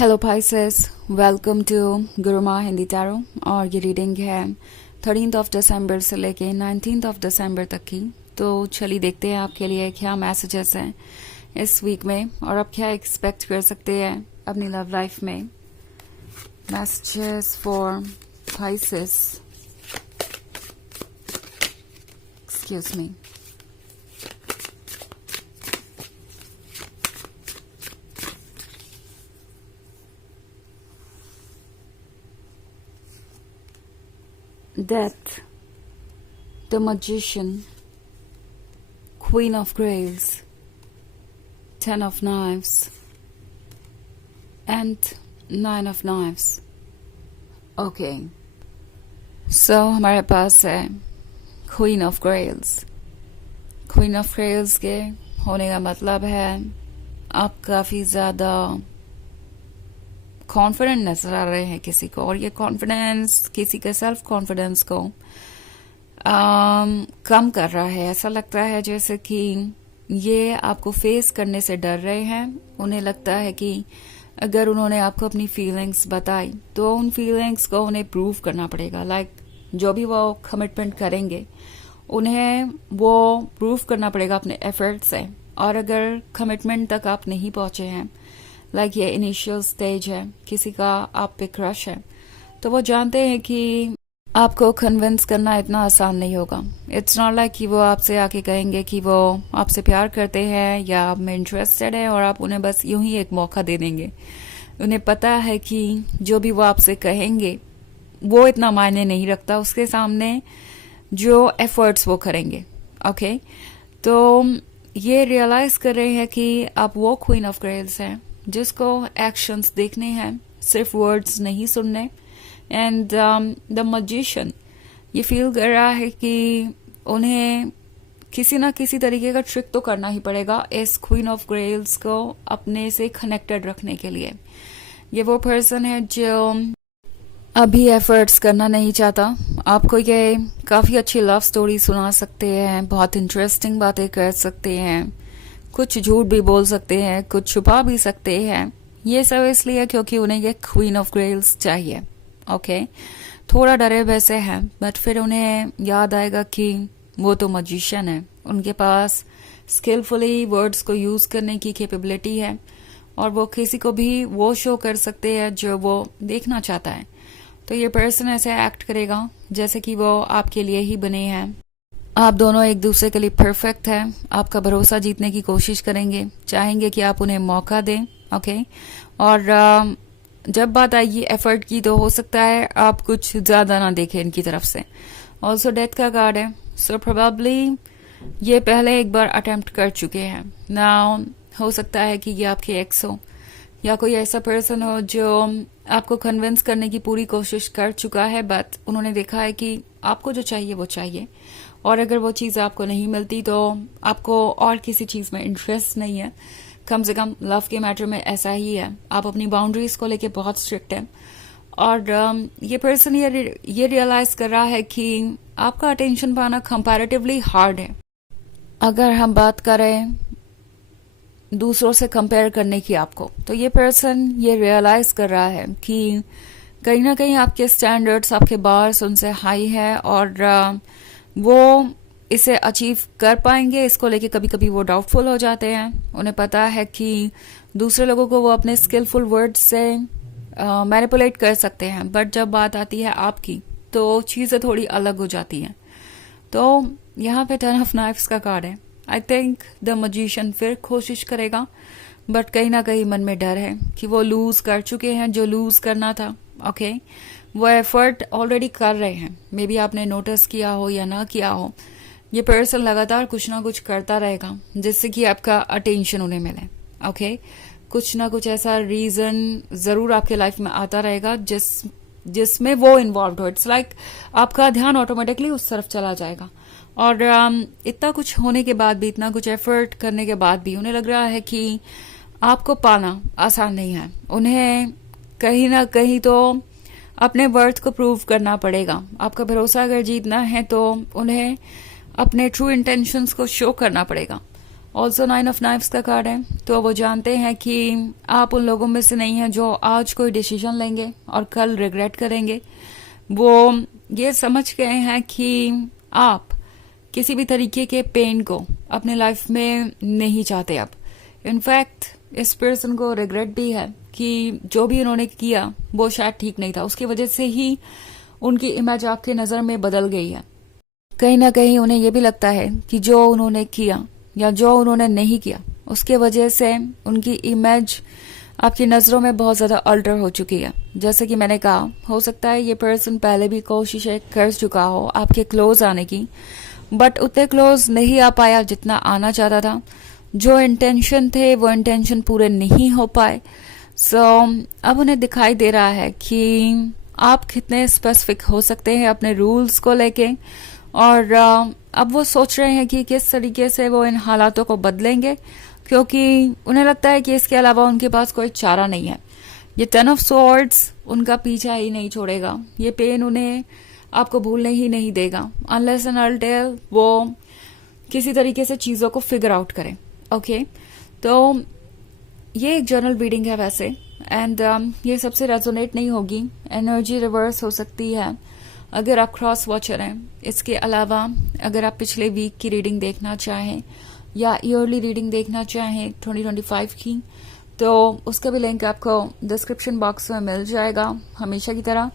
Hello Pisces, welcome to Guruma Hindi tarot. और ये reading है 13 से लेके 19 तक की। तो चलिए देखते हैं आपके लिए क्या मैसेजेस हैं इस वीक में और आप क्या एक्सपेक्ट कर सकते हैं अपनी लव लाइफ में। Messages for Pisces, excuse me. Death, the Magician, Queen of Grails, Ten of Knives, and Nine of Knives. Okay. So हमारे पास है Queen of Grails. Queen of Grails के होने का मतलब है आप काफ़ी ज़्यादा कॉन्फिडेंट नजर आ रहे हैं किसी को, और ये कॉन्फिडेंस किसी के सेल्फ कॉन्फिडेंस को कम कर रहा है। ऐसा लगता है जैसे कि ये आपको फेस करने से डर रहे हैं। उन्हें लगता है कि अगर उन्होंने आपको अपनी फीलिंग्स बताई तो उन फीलिंग्स को उन्हें प्रूव करना पड़ेगा। लाइक जो भी वो कमिटमेंट करेंगे उन्हें वो प्रूव करना पड़ेगा अपने एफर्ट से। और अगर कमिटमेंट तक आप नहीं पहुंचे हैं, लाइक ये इनिशियल स्टेज है, किसी का आप पे क्रश है, तो वो जानते हैं कि आपको कन्विंस करना इतना आसान नहीं होगा। इट्स नॉट लाइक कि वो आपसे आके कहेंगे कि वो आपसे प्यार करते हैं या आप में इंटरेस्टेड है और आप उन्हें बस यूं ही एक मौका दे देंगे। उन्हें पता है कि जो भी वो आपसे कहेंगे वो इतना मायने नहीं रखता उसके सामने जो एफर्ट्स वो करेंगे। ओके, तो ये रियलाइज कर रहे हैं कि आप वो क्वीन ऑफ ग्रेल्स हैं जिसको एक्शंस देखने हैं, सिर्फ वर्ड्स नहीं सुनने। एंड द मजिशियन ये फील कर रहा है कि उन्हें किसी ना किसी तरीके का ट्रिक तो करना ही पड़ेगा इस क्वीन ऑफ ग्रेल्स को अपने से कनेक्टेड रखने के लिए। ये वो पर्सन है जो अभी एफर्ट्स करना नहीं चाहता। आपको ये काफ़ी अच्छी लव स्टोरी सुना सकते हैं, बहुत इंटरेस्टिंग बातें कर सकते हैं, कुछ झूठ भी बोल सकते हैं, कुछ छुपा भी सकते हैं। ये सब इसलिए क्योंकि उन्हें ये क्वीन ऑफ ग्रेल्स चाहिए। ओके, थोड़ा डरे वैसे हैं, बट फिर उन्हें याद आएगा कि वो तो मजिशियन है, उनके पास स्किलफुली वर्ड्स को यूज करने की कैपेबिलिटी है और वो किसी को भी वो शो कर सकते हैं जो वो देखना चाहता है। तो ये पर्सन ऐसे एक्ट करेगा जैसे कि वो आपके लिए ही बने हैं। आप दोनों एक दूसरे के लिए परफेक्ट हैं। आपका भरोसा जीतने की कोशिश करेंगे, चाहेंगे कि आप उन्हें मौका दें। ओके, और जब बात आएगी एफर्ट की तो हो सकता है आप कुछ ज्यादा ना देखें इनकी तरफ से। ऑल्सो डेथ का कार्ड है, सो प्रोबेबली ये पहले एक बार अटेम्प्ट कर चुके हैं ना। हो सकता है कि ये आपके एक्स हो या कोई ऐसा पर्सन हो जो आपको कन्विंस करने की पूरी कोशिश कर चुका है, बट उन्होंने देखा है कि आपको जो चाहिए वो चाहिए, और अगर वो चीज़ आपको नहीं मिलती तो आपको और किसी चीज़ में इंटरेस्ट नहीं है। कम से कम लव के मैटर में ऐसा ही है, आप अपनी बाउंड्रीज को लेके बहुत स्ट्रिक्ट हैं। और ये पर्सन ये रियलाइज कर रहा है कि आपका अटेंशन पाना कंपैरेटिवली हार्ड है। अगर हम बात करें दूसरों से कंपेयर करने की आपको, तो ये पर्सन ये रियलाइज कर रहा है कि कहीं ना कहीं आपके स्टैंडर्ड्स, आपके बार्स उनसे हाई है और वो इसे अचीव कर पाएंगे, इसको लेके कभी कभी वो डाउटफुल हो जाते हैं। उन्हें पता है कि दूसरे लोगों को वो अपने स्किलफुल वर्ड्स से मैनिपुलेट कर सकते हैं, बट जब बात आती है आपकी तो चीज़ें थोड़ी अलग हो जाती हैं। तो यहाँ पे 10 ऑफ नाइफ्स का कार्ड है। आई थिंक द मजिशियन फिर कोशिश करेगा, बट कहीं ना कहीं मन में डर है कि वो लूज कर चुके हैं जो लूज करना था। ओके, वो एफर्ट ऑलरेडी कर रहे हैं। मे बी आपने नोटिस किया हो या ना किया हो, ये पर्सन लगातार कुछ ना कुछ करता रहेगा जिससे कि आपका अटेंशन उन्हें मिले। ओके, कुछ ना कुछ ऐसा रीजन जरूर आपके लाइफ में आता रहेगा जिसमें वो इन्वॉल्व हो। इट्स लाइक आपका ध्यान ऑटोमेटिकली उस तरफ चला जाएगा। और इतना कुछ होने के बाद भी, इतना कुछ एफर्ट करने के बाद भी उन्हें लग रहा है कि आपको पाना आसान नहीं है। उन्हें कहीं ना कहीं तो अपने वर्थ को प्रूव करना पड़ेगा। आपका भरोसा अगर जीतना है तो उन्हें अपने ट्रू इंटेंशंस को शो करना पड़ेगा। ऑल्सो 9 ऑफ नाइफ्स का कार्ड है, तो वो जानते हैं कि आप उन लोगों में से नहीं हैं जो आज कोई डिसीजन लेंगे और कल रिग्रेट करेंगे। वो ये समझ गए हैं कि आप किसी भी तरीके के पेन को अपने लाइफ में नहीं चाहते अब। इनफैक्ट इस पर्सन को रिग्रेट भी है कि जो भी उन्होंने किया वो शायद ठीक नहीं था, उसकी वजह से ही उनकी इमेज आपके नज़र में बदल गई है। कहीं ना कहीं उन्हें यह भी लगता है कि जो उन्होंने किया या जो उन्होंने नहीं किया उसके वजह से उनकी इमेज आपकी नज़रों में बहुत ज़्यादा अल्टर हो चुकी है। जैसे कि मैंने कहा, हो सकता है ये पर्सन पहले भी कोशिशें कर चुका हो आपके क्लोज आने की, बट उतने क्लोज नहीं आ पाया जितना आना चाहता था। जो इंटेंशन थे वो इंटेंशन पूरे नहीं हो पाए। सो अब उन्हें दिखाई दे रहा है कि आप कितने स्पेसिफिक हो सकते हैं अपने रूल्स को लेके, और अब वो सोच रहे हैं कि किस तरीके से वो इन हालातों को बदलेंगे, क्योंकि उन्हें लगता है कि इसके अलावा उनके पास कोई चारा नहीं है। ये 10 ऑफ स्वॉर्ड्स उनका पीछा ही नहीं छोड़ेगा, ये पेन उन्हें आपको भूलने ही नहीं देगा अनलेस एंड अनटिल वो किसी तरीके से चीज़ों को फिगर आउट करें। ओके, तो ये एक जर्नल रीडिंग है वैसे, एंड ये सबसे रेजोनेट नहीं होगी, एनर्जी रिवर्स हो सकती है अगर आप क्रॉस वॉचर हैं। इसके अलावा अगर आप पिछले वीक की रीडिंग देखना चाहें या ईयरली रीडिंग देखना चाहें 2025 की, तो उसका भी लिंक आपको डिस्क्रिप्शन बॉक्स में मिल जाएगा हमेशा की तरह।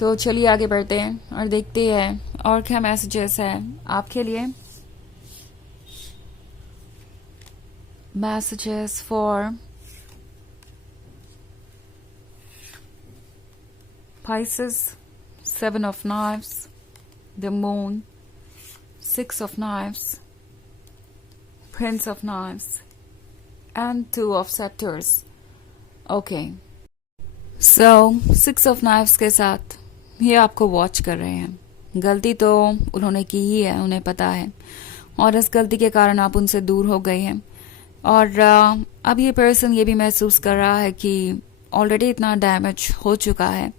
तो चलिए आगे बढ़ते हैं और देखते हैं और क्या मैसेजेस हैं आपके लिए। Messages for Pisces, 7 of Knives, the Moon, 6 of Knives, Prince of Knives, and 2 of Scepters. Okay. So, 6 of Knives के साथ ये आपको वॉच कर रहे हैं। गलती तो उन्होंने की ही है, उन्हें पता है, और इस गलती के कारण आप उनसे दूर हो गए हैं। और अब ये पर्सन ये भी महसूस कर रहा है कि ऑलरेडी इतना डैमेज हो चुका है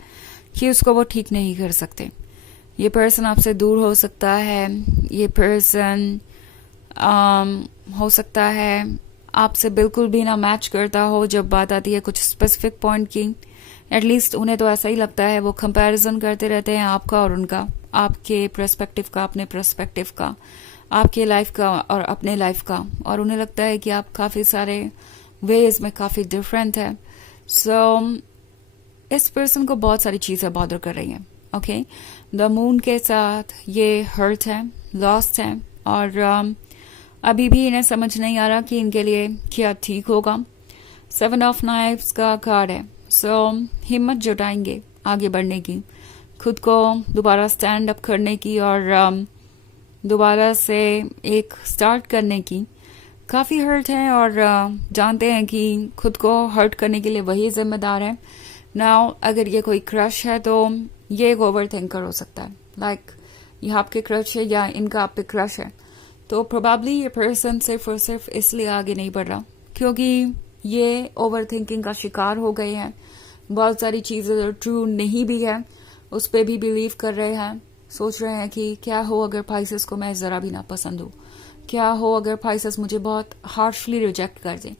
कि उसको वो ठीक नहीं कर सकते। ये पर्सन आपसे दूर हो सकता है, ये पर्सन हो सकता है आपसे बिल्कुल भी ना मैच करता हो जब बात आती है कुछ स्पेसिफिक पॉइंट की। एटलीस्ट उन्हें तो ऐसा ही लगता है, वो कंपैरिजन करते रहते हैं आपका और उनका, आपके पर्सपेक्टिव का अपने पर्सपेक्टिव का, आपके लाइफ का और अपने लाइफ का, और उन्हें लगता है कि आप काफ़ी सारे वेज में काफ़ी डिफरेंट है। सो इस पर्सन को बहुत सारी चीज़ें बॉदर कर रही हैं। ओके, द मून के साथ ये हर्ट है, लॉस्ट है, और अभी भी इन्हें समझ नहीं आ रहा कि इनके लिए क्या ठीक होगा। 7 of Knives का कार्ड है। सो हिम्मत जुटाएंगे आगे बढ़ने की, खुद को दोबारा स्टैंड अप करने की और दोबारा से एक स्टार्ट करने की। काफ़ी हर्ट है और जानते हैं कि खुद को हर्ट करने के लिए वही जिम्मेदार है। नाउ अगर ये कोई क्रश है तो ये एक ओवर थिंकर हो सकता है, लाइक ये आपके क्रश है या इनका आप पे क्रश है, तो प्रोबेबली ये पर्सन सिर्फ और सिर्फ इसलिए आगे नहीं बढ़ रहा क्योंकि ये ओवर थिंकिंग का शिकार हो गए हैं। बहुत सारी चीज़ें ट्रू नहीं भी है उस पर भी बिलीव कर रहे हैं, सोच रहे हैं कि क्या हो अगर पाइसेस को मैं ज़रा भी ना पसंद हूँ, क्या हो अगर पाइसेस मुझे बहुत हार्शली रिजेक्ट कर दें,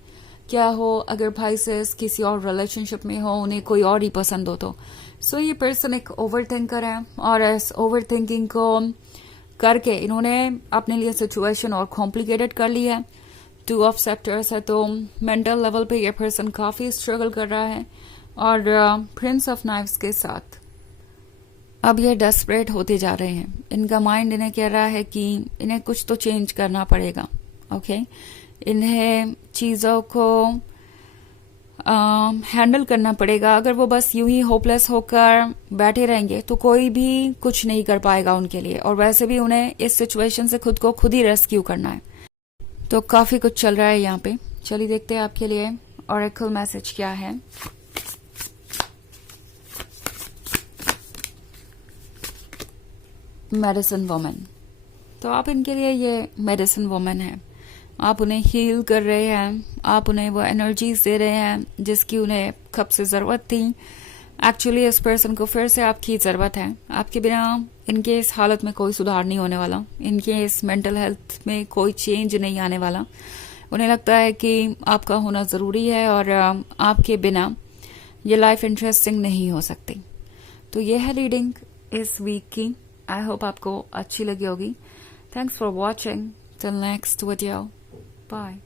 क्या हो अगर पाइसेस किसी और रिलेशनशिप में हो, उन्हें कोई और ही पसंद हो तो। सो ये पर्सन एक ओवर थिंकर है और इस ओवर थिंकिंग को करके इन्होंने अपने लिए सिचुएशन और कॉम्प्लिकेटेड कर ली है। 2 of Scepters है, तो मेंटल लेवल पे ये पर्सन काफ़ी स्ट्रगल कर रहा है। और प्रिंस ऑफ नाइव्स के साथ अब ये डेस्परेट होते जा रहे हैं। इनका माइंड इन्हें कह रहा है कि इन्हें कुछ तो चेंज करना पड़ेगा। ओके, इन्हें चीज़ों को हैंडल करना पड़ेगा। अगर वो बस यूं ही होपलेस होकर बैठे रहेंगे तो कोई भी कुछ नहीं कर पाएगा उनके लिए, और वैसे भी उन्हें इस सिचुएशन से खुद को खुद ही रेस्क्यू करना है। तो काफ़ी कुछ चल रहा है यहाँ पे। चलिए देखते हैं आपके लिए ऑरेकल मैसेज क्या है। मेडिसिन वुमन, तो आप इनके लिए ये मेडिसिन वुमन है। आप उन्हें हील कर रहे हैं, आप उन्हें वो एनर्जीज दे रहे हैं जिसकी उन्हें कब से ज़रूरत थी। एक्चुअली इस पर्सन को फिर से आपकी ज़रूरत है। आपके बिना इनके इस हालत में कोई सुधार नहीं होने वाला, इनके इस मेंटल हेल्थ में कोई चेंज नहीं आने वाला। उन्हें लगता है कि आपका होना ज़रूरी है और आपके बिना ये लाइफ इंटरेस्टिंग नहीं हो सकती। तो ये है रीडिंग इस वीक की। आई होप आपको अच्छी लगी होगी। Thanks for watching. Till next video, bye.